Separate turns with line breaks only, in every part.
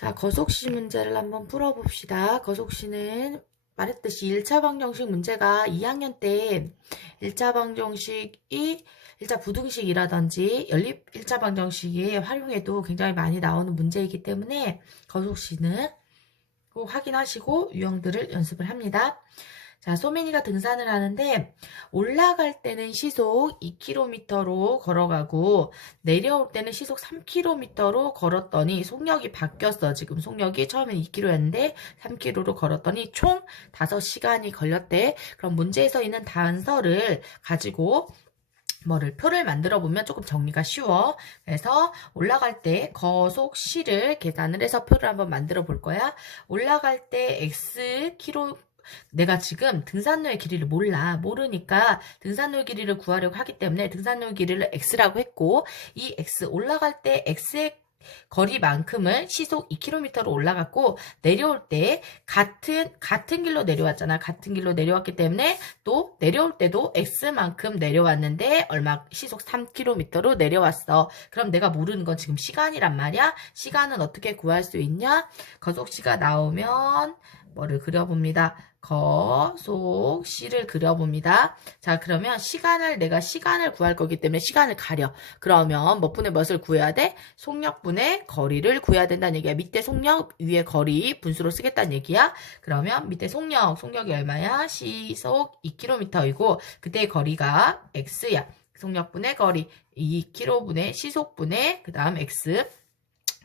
자, 거속시 문제를 한번 풀어봅시다. 거속시는 말했듯이 1차 방정식 문제가 2학년 때 1차 방정식이 1차 부등식이라든지 연립 1차 방정식에 활용해도 굉장히 많이 나오는 문제이기 때문에 거속시는 꼭 확인하시고 유형들을 연습을 합니다. 자, 소민이가 등산을 하는데 올라갈 때는 시속 2km로 걸어가고 내려올 때는 시속 3km로 걸었더니 속력이 바뀌었어. 지금 속력이 처음엔 2km였는데 3km로 걸었더니 총 5시간이 걸렸대. 그럼 문제에서 있는 단서를 가지고 뭐를 표를 만들어 보면 조금 정리가 쉬워. 그래서 올라갈 때 거속 시를 계산을 해서 표를 한번 만들어 볼 거야. 올라갈 때 x km 내가 지금 등산로의 길이를 몰라. 모르니까 등산로의 길이를 구하려고 하기 때문에 등산로의 길이를 x라고 했고 이 x 올라갈 때 x의 거리만큼을 시속 2km로 올라갔고 내려올 때 같은 같은 길로 내려왔잖아. 같은 길로 내려왔기 때문에 또 내려올 때도 x만큼 내려왔는데 얼마 시속 3km로 내려왔어. 그럼 내가 모르는 건 지금 시간이란 말이야. 시간은 어떻게 구할 수 있냐? 거속시가 나오면 뭐를 그려봅니다. 거 속 시를 그려봅니다. 자, 그러면 시간을 내가 시간을 구할 거기 때문에 시간을 가려. 그러면 몇 분의 몇을 구해야 돼? 속력분의 거리를 구해야 된다는 얘기야. 밑에 속력, 위에 거리 분수로 쓰겠다는 얘기야. 그러면 밑에 속력, 속력이 얼마야? 시속 2km이고 그때의 거리가 x야. 속력분의 거리 2km분의 시속분의 그 다음 x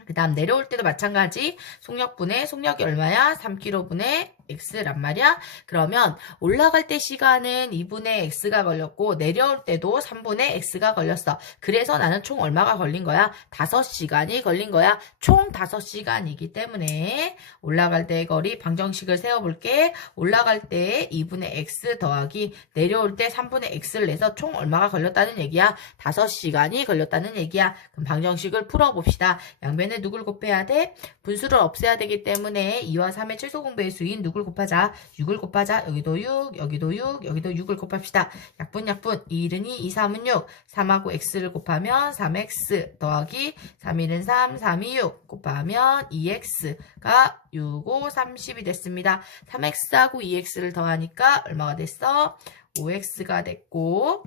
그 다음 내려올 때도 마찬가지 속력분의 속력이 얼마야? 3km분의 x란 말이야. 그러면 올라갈 때 시간은 2분의 x가 걸렸고 내려올 때도 3분의 x가 걸렸어. 그래서 나는 총 얼마가 걸린 거야? 5시간이 걸린 거야. 총 5시간이기 때문에 올라갈 때의 거리 방정식을 세워볼게. 올라갈 때 2분의 x 더하기 내려올 때 3분의 x를 내서 총 얼마가 걸렸다는 얘기야? 5시간이 걸렸다는 얘기야. 그럼 방정식을 풀어봅시다. 양변에 누굴 곱해야 돼? 분수를 없애야 되기 때문에 2와 3의 최소 공배의 수인 누굴 곱하자. 6을 곱하자. 여기도 6, 여기도 6, 여기도 6을 곱합시다. 약분 약분 2, 1은 2, 2, 3은 6. 3하고 x를 곱하면 3x 더하기 3, 1은 3, 3, 2, 6 곱하면 2x가 6, 5, 30이 됐습니다. 3x하고 2x를 더하니까 얼마가 됐어? 5x가 됐고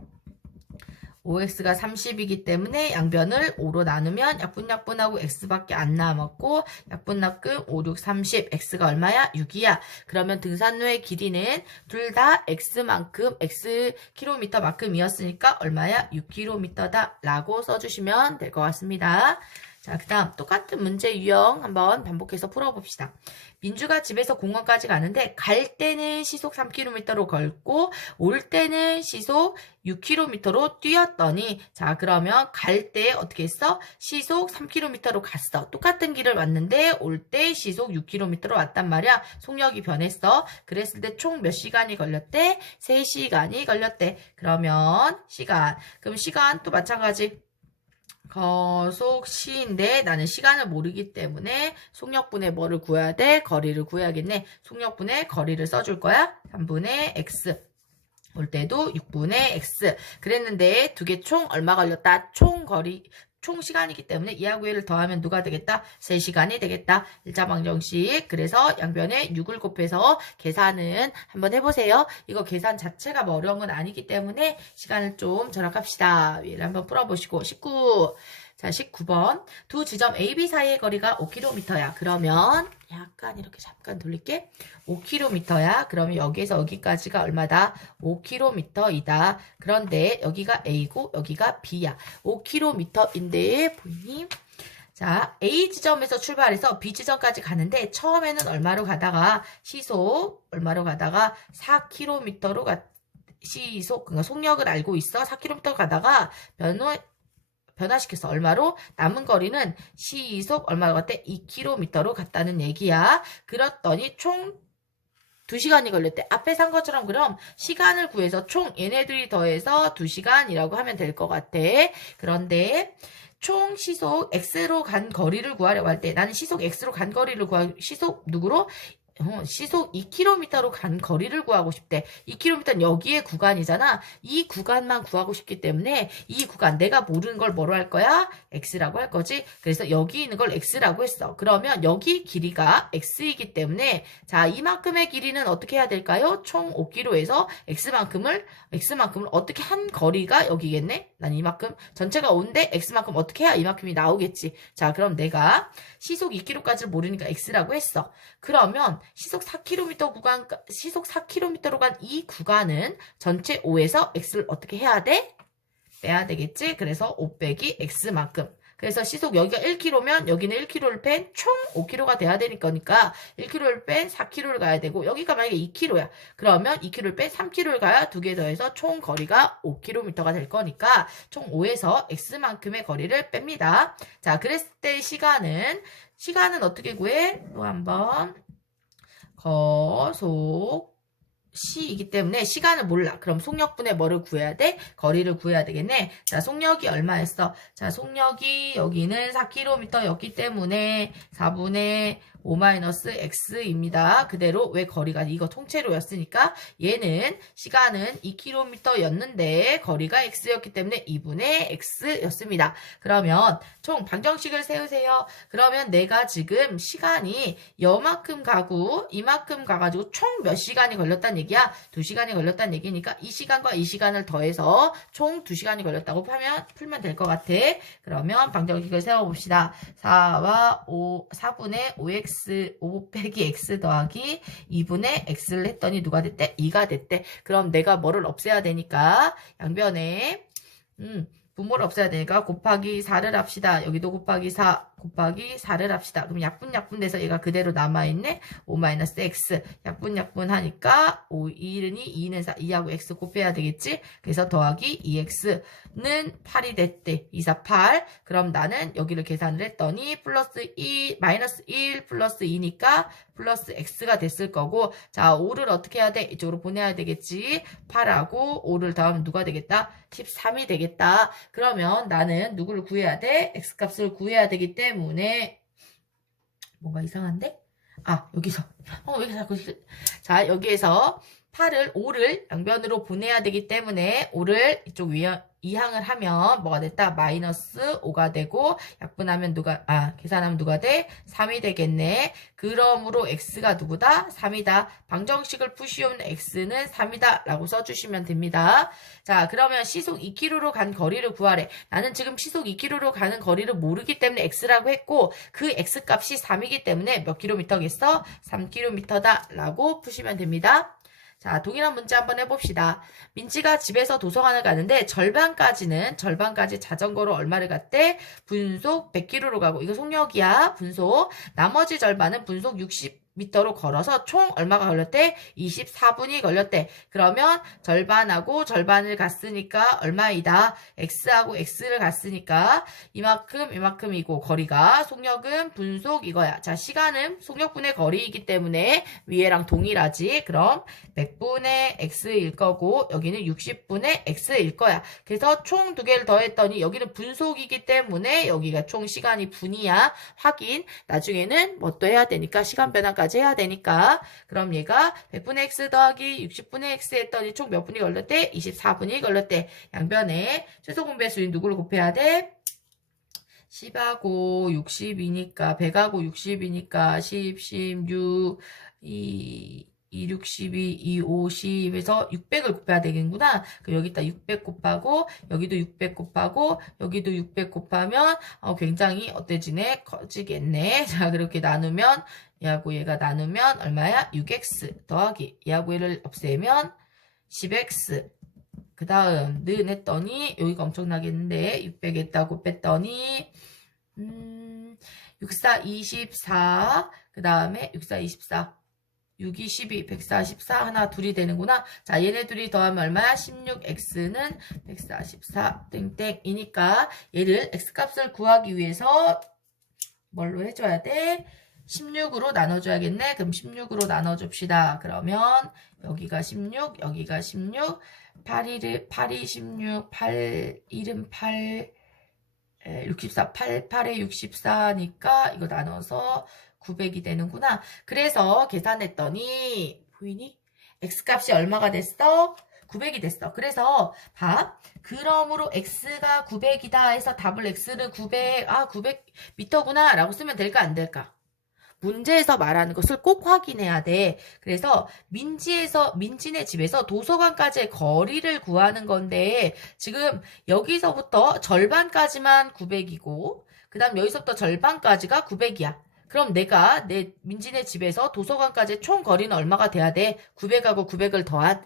5x가 30이기 때문에 양변을 5로 나누면 약분약분하고 x밖에 안 남았고 약분약분 5, 6, 30 x가 얼마야? 6이야. 그러면 등산로의 길이는 둘 다 x만큼 x 킬로미터만큼이었으니까 얼마야? 6km다 라고 써주시면 될 것 같습니다. 자, 그 다음 똑같은 문제 유형 한번 반복해서 풀어봅시다. 민주가 집에서 공원까지 가는데 갈 때는 시속 3km로 걸고 올 때는 시속 6km로 뛰었더니 자 그러면 갈 때 어떻게 했어? 시속 3km로 갔어. 똑같은 길을 왔는데 올 때 시속 6km로 왔단 말이야. 속력이 변했어. 그랬을 때 총 몇 시간이 걸렸대? 3시간이 걸렸대. 그러면 시간. 그럼 시간 또 마찬가지. 거속 시인데 나는 시간을 모르기 때문에 속력분의 뭐를 구해야 돼? 거리를 구해야겠네. 속력분의 거리를 써줄 거야. 3분의 x. 올 때도 6분의 x. 그랬는데 두 개 총 얼마 걸렸다? 총 거리, 총 시간이기 때문에 이하고 1을 더하면 누가 되겠다? 3시간이 되겠다. 1차 방정식. 그래서 양변에 6을 곱해서 계산은 한번 해보세요. 이거 계산 자체가 뭐 어려운 건 아니기 때문에 시간을 좀 절약합시다. 얘를 한번 풀어보시고 19. 자, 19번. 두 지점 A, B 사이의 거리가 5km야. 그러면 약간 이렇게 잠깐 돌릴게. 5km야. 그러면 여기에서 여기까지가 얼마다? 5km이다. 그런데 여기가 A고 여기가 B야. 5km인데 보이니? 자, A 지점에서 출발해서 B 지점까지 가는데 처음에는 얼마로 가다가 시속 얼마로 가다가 4km로 가 시속 그러니까 속력을 알고 있어. 4km 가다가 변호 변화시켜서 얼마로 남은 거리는 시속 얼마로 갔대? 2km로 갔다는 얘기야. 그랬더니 총 2시간이 걸렸대. 앞에 산 것처럼 그럼 시간을 구해서 총 얘네들이 더해서 2시간이라고 하면 될 것 같아. 그런데 총 시속 x로 간 거리를 구하려고 할 때 나는 시속 x로 간 거리를 구하 시속 누구로 어, 시속 2km로 간 거리를 구하고 싶대. 2km는 여기에 구간이잖아. 이 구간만 구하고 싶기 때문에 이 구간 내가 모르는 걸 뭐로 할 거야? x라고 할 거지. 그래서 여기 있는 걸 x라고 했어. 그러면 여기 길이가 x이기 때문에 자 이만큼의 길이는 어떻게 해야 될까요? 총 5km에서 x만큼을 x만큼을 어떻게 한 거리가 여기겠네. 난 이만큼 전체가 5인데 x만큼 어떻게 해야 이만큼이 나오겠지. 자 그럼 내가 시속 2km까지를 모르니까 x라고 했어. 그러면 시속 4km 구간, 시속 4km로 간 이 구간은 전체 5에서 x를 어떻게 해야 돼? 빼야 되겠지? 그래서 5 빼기 x만큼. 그래서 시속 여기가 1km면 여기는 1km를 뺀 총 5km가 돼야 되니까 1km를 뺀 4km를 가야 되고 여기가 만약에 2km야. 그러면 2km를 뺀 3km를 가야 두 개 더해서 총 거리가 5km가 될 거니까 총 5에서 x만큼의 거리를 뺍니다. 자, 그랬을 때 시간은 시간은 어떻게 구해? 또 한번 거속 시이기 때문에 시간을 몰라. 그럼 속력분의 뭐를 구해야 돼? 거리를 구해야 되겠네. 자, 속력이 얼마였어? 자, 속력이 여기는 4km였기 때문에 4분의 5-x입니다. 그대로 왜 거리가 이거 통째로였으니까 얘는 시간은 2km였는데 거리가 x였기 때문에 2분의 x였습니다. 그러면 총 방정식을 세우세요. 그러면 내가 지금 시간이 여만큼 가고 이만큼 가가지고 총 몇 시간이 걸렸다는 얘기야? 2시간이 걸렸다는 얘기니까 이 시간과 이 시간을 더해서 총 2시간이 걸렸다고 하면 풀면 될 것 같아. 그러면 방정식을 세워봅시다. 4와 5, 4분의 5x, 5 빼기 x 더하기 2분의 x를 했더니 누가 됐대? 2가 됐대. 그럼 내가 뭐를 없애야 되니까 양변에 음, 분모를 없애야 되니까 곱하기 4를 합시다. 여기도 곱하기 4, 곱하기 4를 합시다. 그럼 약분 약분 돼서 얘가 그대로 남아있네. 5-x. 약분 약분 하니까 5, 2는 2, 2는 4, 2하고 x 곱해야 되겠지? 그래서 더하기 2x는 8이 됐대. 2, 4, 8. 그럼 나는 여기를 계산을 했더니 플러스 2, 마이너스 1 플러스 2니까 플러스 x가 됐을 거고 자 5를 어떻게 해야 돼? 이쪽으로 보내야 되겠지. 8하고 5를 더하면 누가 되겠다? 13이 되겠다. 그러면 나는 누구를 구해야 돼? x값을 구해야 되기 때문에 뭔가 이상한데? 아 여기서 어 여기 자꾸 자 여기에서 8을 5를 양변으로 보내야 되기 때문에 5를 이쪽 위 이항을 하면 뭐가 됐다? 마이너스 5가 되고 약분하면 누가 아 계산하면 누가 돼? 3이 되겠네. 그러므로 x가 누구다? 3이다. 방정식을 푸시오면 x는 3이다 라고 써주시면 됩니다. 자 그러면 시속 2km로 간 거리를 구하래. 나는 지금 시속 2km로 가는 거리를 모르기 때문에 x라고 했고 그 x값이 3이기 때문에 몇 킬로미터겠어? 3km다 라고 푸시면 됩니다. 자, 동일한 문제 한번 해봅시다. 민지가 집에서 도서관을 가는데 절반까지는 절반까지 자전거로 얼마를 갔대? 분속 100km로 가고 이거 속력이야. 분속. 나머지 절반은 분속 60 미터로 걸어서 총 얼마가 걸렸대? 24분이 걸렸대. 그러면 절반하고 절반을 갔으니까 얼마이다? x하고 x를 갔으니까 이만큼 이만큼이고 거리가 속력은 분속 이거야. 자 시간은 속력분의 거리이기 때문에 위에랑 동일하지. 그럼 100분의 x일 거고 여기는 60분의 x일 거야. 그래서 총 두 개를 더했더니 여기는 분속이기 때문에 여기가 총 시간이 분이야. 확인. 나중에는 뭐또 해야 되니까 시간 변화까지 해야 되니까 그럼 얘가 100분의 x 더하기 60분의 x 했더니 총 몇 분이 걸렸대? 24분이 걸렸대. 양변에 최소 공배 수인 누구를 곱해야 돼? 10하고 60이니까 100하고 60이니까 10, 16, 2 2, 62, 2, 50에서 600을 곱해야 되겠구나. 그 여기다 600 곱하고 여기도 600 곱하고 여기도 600 곱하면 어, 굉장히 어때지네? 커지겠네. 자 그렇게 나누면 얘하고 얘가 나누면 얼마야? 6x 더하기 얘하고 얘를 없애면 10x 그 다음 는 했더니 여기가 엄청나겠는데 600 했다고 뺐더니 음, 64, 24, 그 다음에 64, 24, 6, 2, 12, 144 하나 둘이 되는구나. 자, 얘네 둘이 더하면 얼마야? 16x는 144 땡땡이니까 얘를 x값을 구하기 위해서 뭘로 해줘야 돼? 16으로 나눠줘야겠네. 그럼 16으로 나눠줍시다. 그러면 여기가 16, 여기가 16, 8, 1, 8, 2, 16, 8, 1은 8, 64, 8, 8에 64니까 이거 나눠서 900이 되는구나. 그래서 계산했더니, 보이니? x값이 얼마가 됐어? 900이 됐어. 그래서 봐. 그러므로 x가 900이다 해서 답을 x를 900, 아, 900m구나 라고 쓰면 될까 안 될까? 문제에서 말하는 것을 꼭 확인해야 돼. 그래서 민지에서 민진의 집에서 도서관까지의 거리를 구하는 건데 지금 여기서부터 절반까지만 900이고 그다음 여기서부터 절반까지가 900이야. 그럼 내가 내 민진의 집에서 도서관까지의 총 거리는 얼마가 돼야 돼? 900하고 900을 더한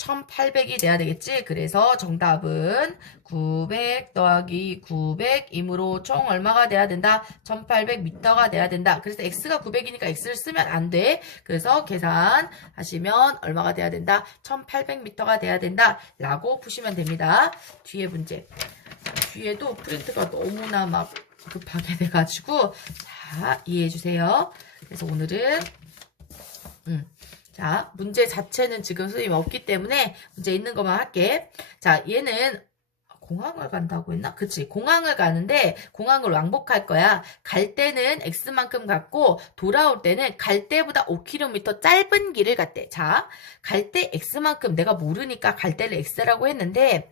1800이 돼야 되겠지? 그래서 정답은 900 더하기 900이므로 총 얼마가 돼야 된다? 1800m가 돼야 된다. 그래서 x가 900이니까 x를 쓰면 안 돼. 그래서 계산하시면 얼마가 돼야 된다? 1800m가 돼야 된다. 라고 푸시면 됩니다. 뒤에 문제. 뒤에도 프린트가 너무나 막 급하게 돼가지고 자 이해해주세요. 그래서 오늘은 음. 자, 문제 자체는 지금 선생님이 없기 때문에 문제 있는 것만 할게. 자, 얘는 공항을 간다고 했나? 그치. 공항을 가는데 공항을 왕복할 거야. 갈 때는 X만큼 갔고 돌아올 때는 갈 때보다 5km 짧은 길을 갔대. 자, 갈 때 X만큼 내가 모르니까 갈 때를 X라고 했는데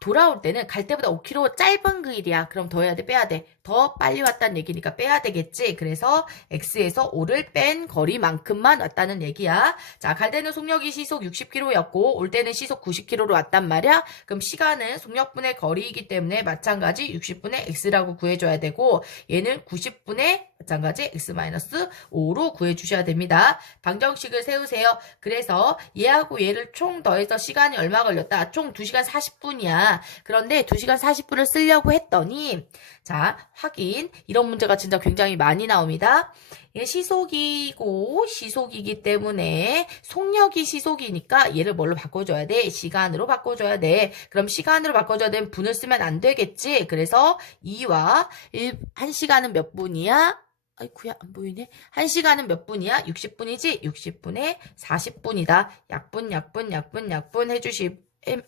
돌아올 때는 갈 때보다 5km 짧은 길이야. 그럼 더 해야 돼, 빼야 돼. 더 빨리 왔다는 얘기니까 빼야 되겠지. 그래서 X에서 5를 뺀 거리만큼만 왔다는 얘기야. 자, 갈 때는 속력이 시속 60km였고 올 때는 시속 90km로 왔단 말이야. 그럼 시간은 속력분의 거리이기 때문에 마찬가지 60분의 X라고 구해줘야 되고 얘는 90분의 마찬가지 x-5로 구해주셔야 됩니다. 방정식을 세우세요. 그래서 얘하고 얘를 총 더해서 시간이 얼마 걸렸다? 총 2시간 40분이야. 그런데 2시간 40분을 쓰려고 했더니 자 확인 이런 문제가 진짜 굉장히 많이 나옵니다. 얘 시속이고 시속이기 때문에 속력이 시속이니까 얘를 뭘로 바꿔줘야 돼? 시간으로 바꿔줘야 돼. 그럼 시간으로 바꿔줘야 되면 분을 쓰면 안 되겠지. 그래서 2와 1, 1시간은 몇 분이야? 아이쿠야 안 보이네. 1시간은 몇 분이야? 60분이지? 60분에 40분이다. 약분 약분 약분 약분 해주시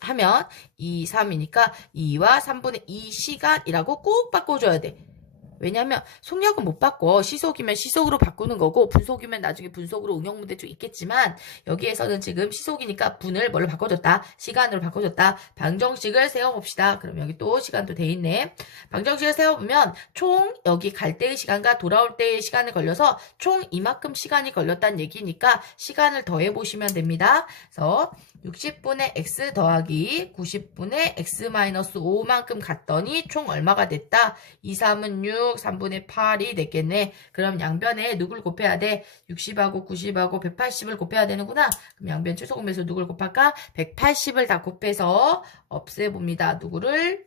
하면 2, 3이니까 2와 3분의 2 시간이라고 꼭 바꿔줘야 돼. 왜냐면 속력은 못 바꿔. 시속이면 시속으로 바꾸는 거고 분속이면 나중에 분속으로 응용 문제도 있겠지만 여기에서는 지금 시속이니까 분을 뭘로 바꿔줬다. 시간으로 바꿔줬다. 방정식을 세워봅시다. 그럼 여기 또 시간도 돼 있네. 방정식을 세워보면 총 여기 갈 때의 시간과 돌아올 때의 시간을 걸려서 총 이만큼 시간이 걸렸다는 얘기니까 시간을 더해보시면 됩니다. 그래서 60분의 x 더하기 90분의 x-5만큼 갔더니 총 얼마가 됐다? 2, 3은 6, 3분의 8이 됐겠네. 그럼 양변에 누굴 곱해야 돼? 60하고 90하고 180을 곱해야 되는구나. 그럼 양변 최소곱해서 누굴 곱할까? 180을 다 곱해서 없애봅니다. 누구를?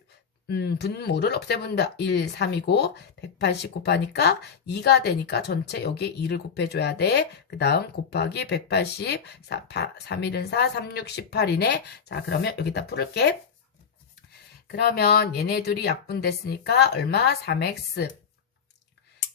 음, 분모를 없애본다. 1, 3이고 180 곱하니까 2가 되니까 전체 여기에 2를 곱해줘야 돼. 그 다음 곱하기 180, 4, 3, 1은 4, 3, 6, 18이네. 자 그러면 여기다 풀을게. 그러면 얘네 둘이 약분됐으니까 얼마? 3x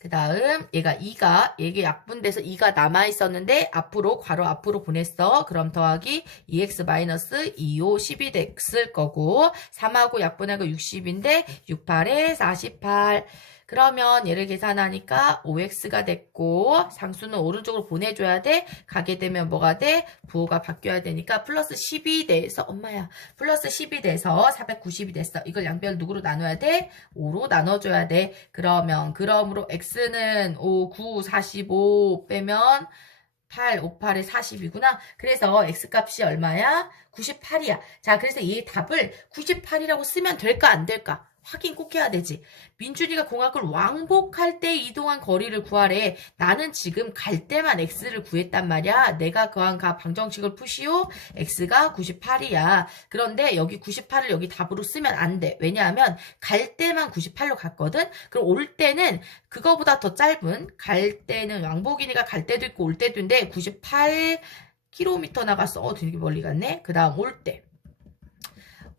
그 다음 얘가 2가 얘게 약분돼서 2가 남아있었는데 앞으로 괄호 앞으로 보냈어. 그럼 더하기 2x 마이너스 2호 10이 됐을 거고 3하고 약분하고 60인데 6, 8에 48 그러면 얘를 계산하니까 5x가 됐고 상수는 오른쪽으로 보내줘야 돼. 가게 되면 뭐가 돼? 부호가 바뀌어야 되니까 플러스 10이 돼서 엄마야 플러스 10이 돼서 490이 됐어. 이걸 양변 누구로 나눠야 돼? 5로 나눠줘야 돼. 그러면 그러므로 x는 5, 9, 45 빼면 8, 5, 8에 40이구나. 그래서 x값이 얼마야? 98이야. 자, 그래서 이 답을 98이라고 쓰면 될까 안 될까? 확인 꼭 해야 되지. 민준이가 공학을 왕복할 때 이동한 거리를 구하래. 나는 지금 갈 때만 x를 구했단 말이야. 내가 그한 가 방정식을 푸시오. x가 98이야. 그런데 여기 98을 여기 답으로 쓰면 안 돼. 왜냐하면 갈 때만 98로 갔거든. 그럼 올 때는 그거보다 더 짧은 갈 때는 왕복이니까 갈 때도 있고 올 때도 있는데 98 km 나갔어. 어, 되게 멀리 갔네. 그 다음 올 때.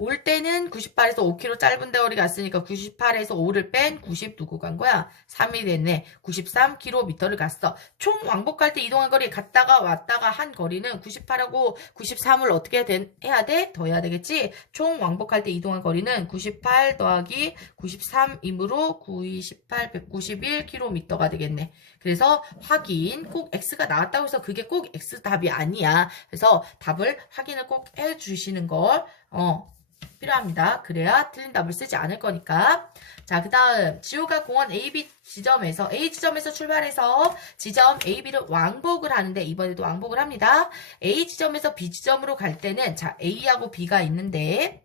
올 때는 98에서 5km 짧은 대거리 갔으니까 98에서 5를 뺀 90 누구 간 거야? 3이 됐네. 93km를 갔어. 총 왕복할 때 이동한 거리 갔다가 왔다가 한 거리는 98하고 93을 어떻게 된- 해야 돼? 더 해야 되겠지? 총 왕복할 때 이동한 거리는 98 더하기 93이므로 9, 28, 191km가 되겠네. 그래서 확인 꼭 X가 나왔다고 해서 그게 꼭 X 답이 아니야. 그래서 답을 확인을 꼭 해주시는 걸 어, 필요합니다. 그래야 틀린 답을 쓰지 않을 거니까. 자, 그 다음 지호가 공원 AB 지점에서 A 지점에서 출발해서 지점 AB를 왕복을 하는데 이번에도 왕복을 합니다. A 지점에서 B 지점으로 갈 때는 자 A하고 B가 있는데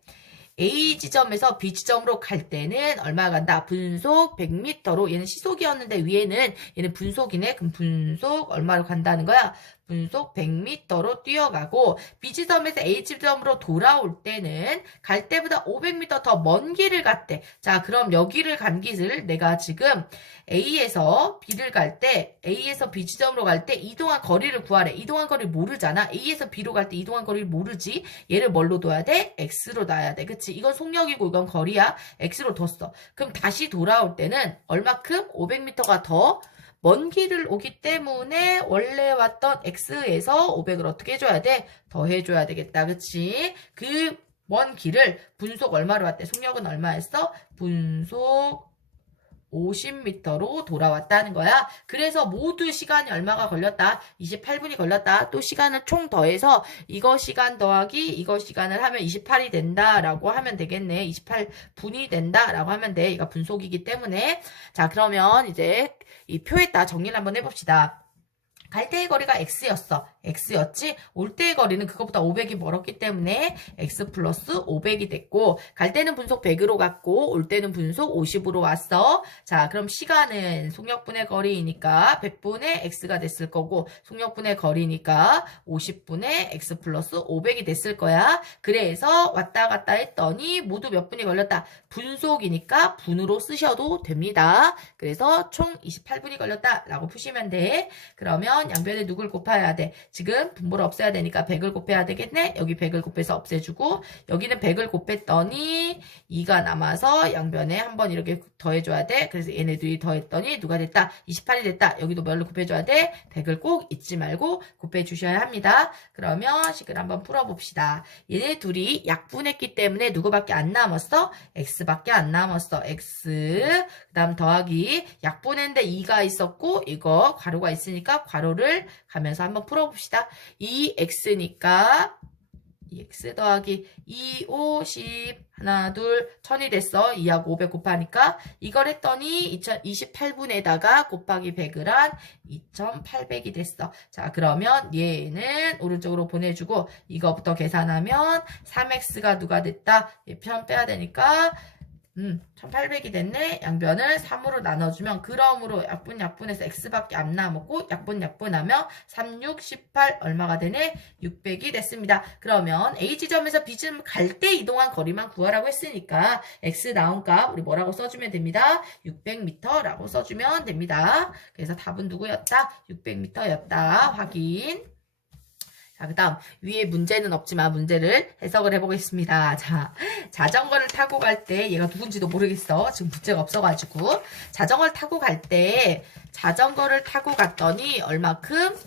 A 지점에서 B 지점으로 갈 때는 얼마 간다? 분속 100m로 얘는 시속이었는데 위에는 얘는 분속이네. 그럼 분속 얼마로 간다는 거야? 분속 100m로 뛰어가고 B 지점에서 A 지점으로 돌아올 때는 갈 때보다 500m 더 먼 길을 갔대. 자, 그럼 여기를 간 길을 내가 지금 A에서 B를 갈 때, A에서 B 지점으로 갈 때 이동한 거리를 구하래. 이동한 거리를 모르잖아. A에서 B로 갈 때 이동한 거리를 모르지. 얘를 뭘로 둬야 돼? X로 놔야 돼. 그치? 이건 속력이고 이건 거리야. X로 뒀어. 그럼 다시 돌아올 때는 얼마큼? 500m가 더 먼 길을 오기 때문에 원래 왔던 X에서 500을 어떻게 해줘야 돼? 더 해줘야 되겠다. 그치? 그 먼 길을 분속 얼마로 왔대? 속력은 얼마였어? 분속 50m로 돌아왔다는 거야. 그래서 모두 시간이 얼마가 걸렸다? 28분이 걸렸다. 또 시간을 총 더해서 이거 시간 더하기 이거 시간을 하면 28이 된다라고 하면 되겠네. 28분이 된다라고 하면 돼. 이거 분속이기 때문에. 자, 그러면 이제 이 표에다 정리를 한번 해봅시다. 갈 때의 거리가 x였어. X였지? 올 때의 거리는 그것보다 500이 멀었기 때문에 x 플러스 500이 됐고 갈 때는 분속 100으로 갔고 올 때는 분속 50으로 왔어. 자, 그럼 시간은 속력분의 거리이니까 100분의 x가 됐을 거고 속력분의 거리니까 50분의 x 플러스 500이 됐을 거야. 그래서 왔다 갔다 했더니 모두 몇 분이 걸렸다. 분속이니까 분으로 쓰셔도 됩니다. 그래서 총 28분이 걸렸다 라고 푸시면 돼. 그러면 양변에 누굴 곱해야 돼? 지금 분모를 없애야 되니까 100을 곱해야 되겠네? 여기 100을 곱해서 없애주고 여기는 100을 곱했더니 2가 남아서 양변에 한번 이렇게 더해줘야 돼. 그래서 얘네들이 더했더니 누가 됐다? 28이 됐다. 여기도 뭘로 곱해줘야 돼? 100을 꼭 잊지 말고 곱해주셔야 합니다. 그러면 식을 한번 풀어봅시다. 얘네 둘이 약분했기 때문에 누구밖에 안 남았어? X밖에 안 남았어. X 그 다음 더하기 약분했는데 2가 있었고 이거 괄호가 있으니까 괄호를 가면서 한번 풀어봅시다. 2x니까 2x 더하기 2, 5, 10 하나, 둘, 1000이 됐어. 2하고 500 곱하니까 이걸 했더니 2028분에다가 곱하기 100을 한 2800이 됐어. 자, 그러면 얘는 오른쪽으로 보내주고 이거부터 계산하면 3x가 누가 됐다? 얘편 빼야 되니까 음, 1800이 됐네. 양변을 3으로 나눠주면 그럼으로 약분 약분해서 x밖에 안 남았고 약분 약분하면 3, 6, 18 얼마가 되네? 600이 됐습니다. 그러면 A 지점에서 B 지점 갈 때 이동한 거리만 구하라고 했으니까 x 나온 값 우리 뭐라고 써주면 됩니다. 600m라고 써주면 됩니다. 그래서 답은 누구였다? 600m였다. 확인. 자, 그 다음, 위에 문제는 없지만 문제를 해석을 해보겠습니다. 자, 자전거를 타고 갈 때, 얘가 누군지도 모르겠어. 지금 문제가 없어가지고. 자전거를 타고 갈 때, 자전거를 타고 갔더니, 얼마큼?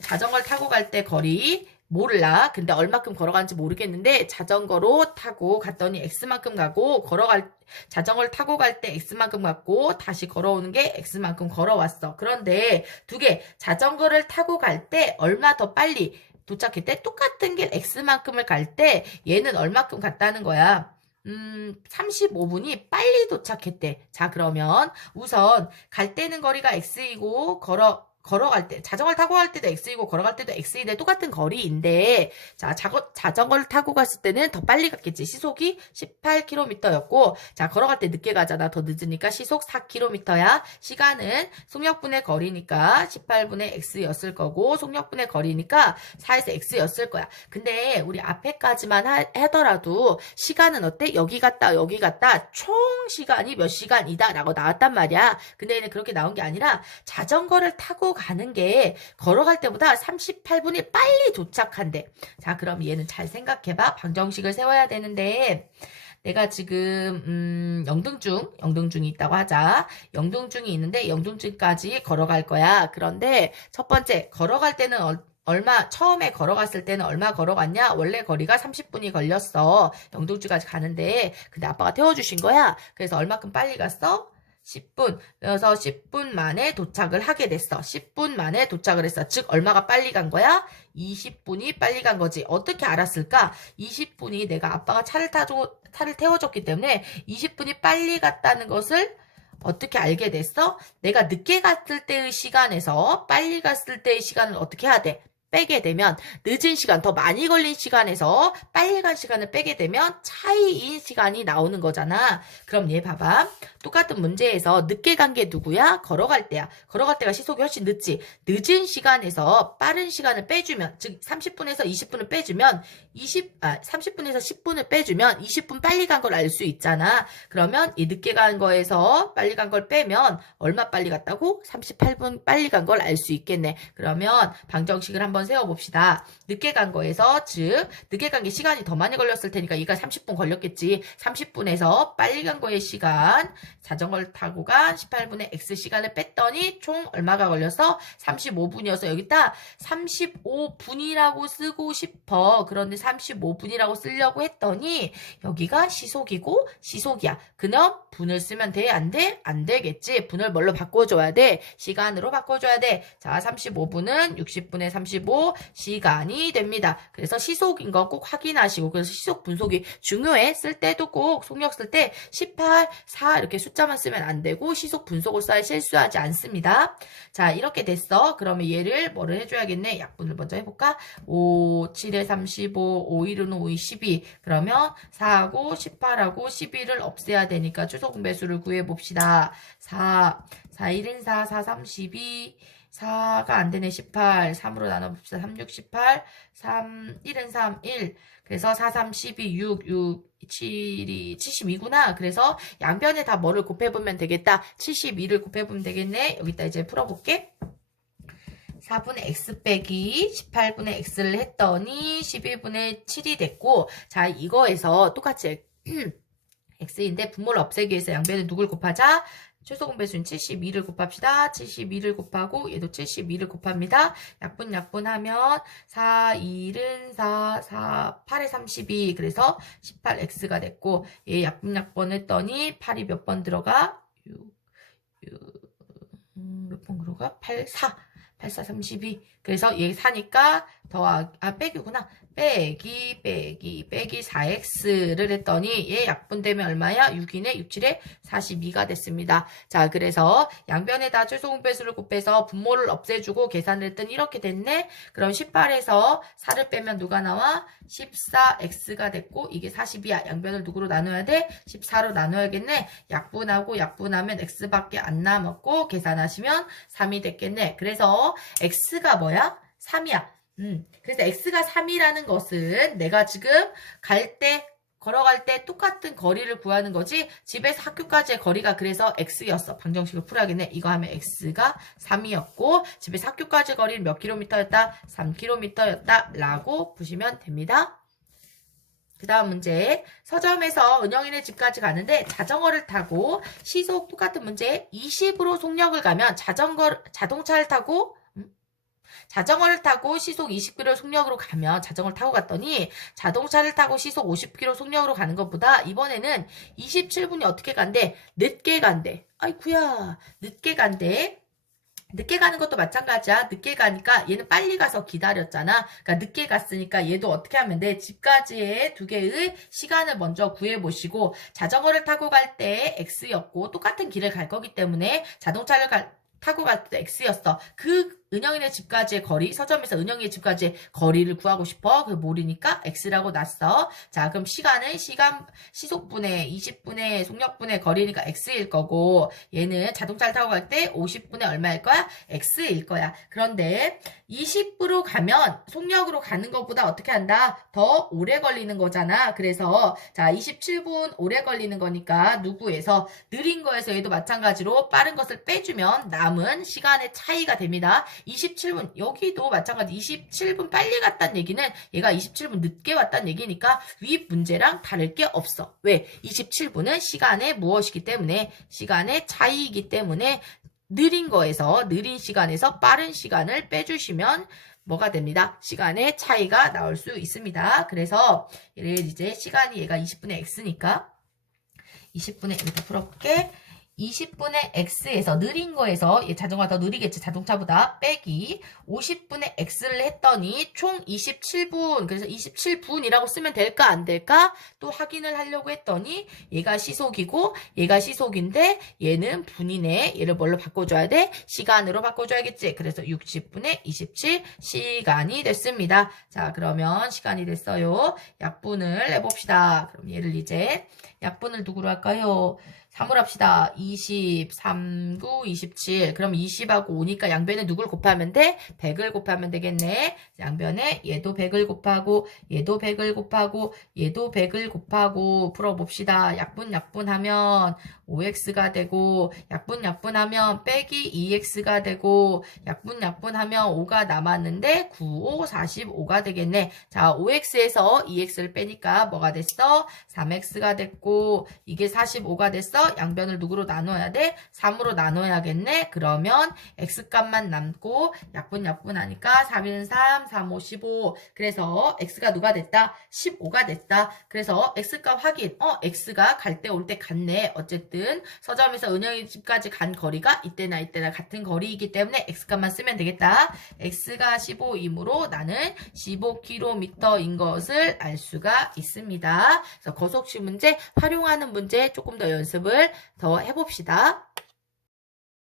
자전거를 타고 갈 때 거리, 몰라. 근데 얼마큼 걸어가는지 모르겠는데, 자전거로 타고 갔더니 X만큼 가고, 걸어갈, 자전거를 타고 갈 때 X만큼 갔고, 다시 걸어오는 게 X만큼 걸어왔어. 그런데, 두 개, 자전거를 타고 갈 때, 얼마 더 빨리, 도착했대. 똑같은 길 X만큼을 갈 때 얘는 얼마큼 갔다는 거야. 음, 35분이 빨리 도착했대. 자, 그러면 우선 갈 때는 거리가 X이고 걸어 걸어갈 때, 자전거를 타고 갈 때도 X이고 걸어갈 때도 X인데 똑같은 거리인데, 자, 자거, 자전거를 타고 갔을 때는 더 빨리 갔겠지. 시속이 18km였고, 자, 걸어갈 때 늦게 가잖아. 더 늦으니까 시속 4km야. 시간은 속력분의 거리니까 18분의 X였을 거고, 속력분의 거리니까 4에서 X였을 거야. 근데 우리 앞에까지만 하, 하더라도 시간은 어때? 여기 갔다, 여기 갔다, 총 시간이 몇 시간이다 라고 나왔단 말이야. 근데 얘는 그렇게 나온 게 아니라 자전거를 타고 가는 게 걸어갈 때보다 38분이 빨리 도착한대. 자, 그럼 얘는 잘 생각해봐. 방정식을 세워야 되는데, 내가 지금 음, 영등중, 영등중이 있다고 하자. 영등중이 있는데 영등중까지 걸어갈 거야. 그런데 첫 번째 걸어갈 때는 얼- 얼마 처음에 걸어갔을 때는 얼마 걸어갔냐? 원래 거리가 30분이 걸렸어. 영등중까지 가는데 근데 아빠가 태워주신 거야. 그래서 얼마큼 빨리 갔어? 10분. 그래서 10분 만에 도착을 하게 됐어. 10분 만에 도착을 했어. 즉 얼마가 빨리 간 거야? 20분이 빨리 간 거지. 어떻게 알았을까? 20분이 내가 아빠가 차를 타고 차를 태워줬기 때문에 20분이 빨리 갔다는 것을 어떻게 알게 됐어? 내가 늦게 갔을 때의 시간에서 빨리 갔을 때의 시간을 어떻게 해야 돼? 빼게 되면 늦은 시간, 더 많이 걸린 시간에서 빨리 간 시간을 빼게 되면 차이인 시간이 나오는 거잖아. 그럼 얘 봐봐. 똑같은 문제에서 늦게 간 게 누구야? 걸어갈 때야. 걸어갈 때가 시속이 훨씬 늦지. 늦은 시간에서 빠른 시간을 빼주면, 즉 30분에서 20분을 빼주면 20, 아, 30분에서 10분을 빼주면 20분 빨리 간 걸 알 수 있잖아. 그러면 이 늦게 간 거에서 빨리 간 걸 빼면 얼마 빨리 갔다고? 38분 빨리 간 걸 알 수 있겠네. 그러면 방정식을 한번 세워봅시다. 늦게 간 거에서, 즉, 늦게 간 게 시간이 더 많이 걸렸을 테니까 얘가 30분 걸렸겠지. 30분에서 빨리 간 거의 시간, 자전거를 타고 간 18분의 X 시간을 뺐더니 총 얼마가 걸려서 35분이어서 여기다 35분이라고 쓰고 싶어. 그런데 35분이라고 쓰려고 했더니 여기가 시속이고 시속이야. 그럼 분을 쓰면 돼? 안 돼? 안 되겠지. 분을 뭘로 바꿔줘야 돼? 시간으로 바꿔줘야 돼. 자, 35분은 60분의 35 시간이 됩니다. 그래서 시속인 거 꼭 확인하시고 그래서 시속 분속이 중요해. 쓸 때도 꼭 속력 쓸 때 18, 4 이렇게 숫자만 쓰면 안 되고 시속 분속을 써야 실수하지 않습니다. 자, 이렇게 됐어. 그러면 얘를 뭐를 해줘야겠네. 약분을 먼저 해볼까? 5, 7에 35, 5, 1은 5, 2, 12. 그러면 4하고 18하고 12를 없애야 되니까 최소 분배수를 구해봅시다. 4, 4, 1은 4, 4, 3, 12. 4가 안 되네, 18. 3으로 나눠봅시다. 3, 6, 18. 3, 1은 3, 1. 그래서 4, 3, 12, 6, 6, 7이 72구나. 그래서 양변에 다 뭐를 곱해보면 되겠다. 72를 곱해보면 되겠네. 여기다 이제 풀어볼게. 4분의 x 빼기 18분의 x를 했더니 12분의 7이 됐고 자 이거에서 똑같이 x인데 분모를 없애기 위해서 양변에 누굴 곱하자? 최소 공배수는 72를 곱합시다. 72를 곱하고 얘도 72를 곱합니다. 약분 약분 하면 4, 2는 4, 4, 8에 32 그래서 18x가 됐고 얘 약분 약분 했더니 8이 몇 번 들어가? 6, 6, 음, 몇번 들어가? 8, 4 84, 32. 그래서 얘 사니까 더하기, 아, 빼기구나. 빼기, 빼기, 빼기 4x를 했더니 얘 약분되면 얼마야? 6이네? 6, 7에 42가 됐습니다. 자, 그래서 양변에다 최소 배수를 곱해서 분모를 없애주고 계산을 했더니 이렇게 됐네? 그럼 18에서 4를 빼면 누가 나와? 14x가 됐고 이게 40이야. 양변을 누구로 나눠야 돼? 14로 나눠야겠네. 약분하고 약분하면 x밖에 안 남았고 계산하시면 3이 됐겠네. 그래서 x가 뭐야? 3이야. 음, 그래서 x가 3이라는 것은 내가 지금 갈 때, 걸어갈 때 똑같은 거리를 구하는 거지 집에서 학교까지의 거리가 그래서 x였어. 방정식을 풀어야겠네. 이거 하면 x가 3이었고 집에서 학교까지 거리는 몇 킬로미터였다? 3킬로미터였다. 라고 보시면 됩니다. 그 다음 문제. 서점에서 은영이네 집까지 가는데 자전거를 타고 시속 똑같은 문제 20으로 속력을 가면 자전거, 자동차를 타고 음? 자전거를 타고 시속 20km 속력으로 가면 자전거를 타고 갔더니 자동차를 타고 시속 50km 속력으로 가는 것보다 이번에는 27분이 어떻게 간대? 늦게 간대. 아이쿠야, 늦게 간대. 늦게 가는 것도 마찬가지야. 늦게 가니까 얘는 빨리 가서 기다렸잖아. 그러니까 늦게 갔으니까 얘도 어떻게 하면 돼? 집까지의 두 개의 시간을 먼저 구해보시고 자전거를 타고 갈 때 X였고 똑같은 길을 갈 거기 때문에 자동차를 갈- 타고 갈 때 X였어. 그 은영이네 집까지의 거리, 서점에서 은영이네 집까지의 거리를 구하고 싶어. 그 모르니까 x라고 놨어. 자, 그럼 시간은 시간, 시속분의 20분의 속력분의 거리니까 x일 거고, 얘는 자동차를 타고 갈 때 50분의 얼마일 거야? x일 거야. 그런데 20부로 가면 속력으로 가는 것보다 어떻게 한다? 더 오래 걸리는 거잖아. 그래서 자, 27분 오래 걸리는 거니까 누구에서 느린 거에서 얘도 마찬가지로 빠른 것을 빼주면 남은 시간의 차이가 됩니다. 27분 여기도 마찬가지 27분 빨리 갔다는 얘기는 얘가 27분 늦게 왔다는 얘기니까 위 문제랑 다를 게 없어. 왜? 27분은 시간의 무엇이기 때문에 시간의 차이이기 때문에 느린 거에서 느린 시간에서 빠른 시간을 빼주시면 뭐가 됩니다. 시간의 차이가 나올 수 있습니다. 그래서 얘를 이제 시간이 얘가 20분의 x니까 20분의 여기다 풀어볼게. 20분의 x에서 느린 거에서 얘 자전거가 더 느리겠지 자동차보다 빼기. 50분의 x를 했더니 총 27분 그래서 27분이라고 쓰면 될까 안 될까? 또 확인을 하려고 했더니 얘가 시속이고 얘가 시속인데 얘는 분이네 얘를 뭘로 바꿔줘야 돼? 시간으로 바꿔줘야겠지. 그래서 60분의 27 시간이 됐습니다. 자 그러면 시간이 됐어요. 약분을 해봅시다. 그럼 얘를 이제 약분을 누구로 할까요 3을 합시다. 20, 3, 9, 27. 그럼 20하고 5니까 양변에 누굴 곱하면 돼? 100을 곱하면 되겠네. 양변에 얘도 100을 곱하고, 얘도 100을 곱하고, 얘도 100을 곱하고, 풀어봅시다. 약분, 약분하면 5x가 되고, 약분, 약분하면 빼기 2x가 되고, 약분, 약분하면 5가 남았는데, 9, 5, 45가 되겠네. 자, 5x에서 2x를 빼니까 뭐가 됐어? 3x가 됐고, 이게 45가 됐어? 양변을 누구로 나눠야 돼? 3으로 나눠야겠네? 그러면 x값만 남고, 약분, 약분 하니까 3은 3, 3, 5, 15. 그래서 x가 누가 됐다? 15가 됐다. 그래서 x값 확인. 어, x가 갈 때 올때 같네. 어쨌든 서점에서 은영이 집까지 간 거리가 이때나 이때나 같은 거리이기 때문에 x값만 쓰면 되겠다. x가 15이므로 나는 15km인 것을 알 수가 있습니다. 그래서 거속시 문제 활용하는 문제 조금 더 연습을 더 해봅시다.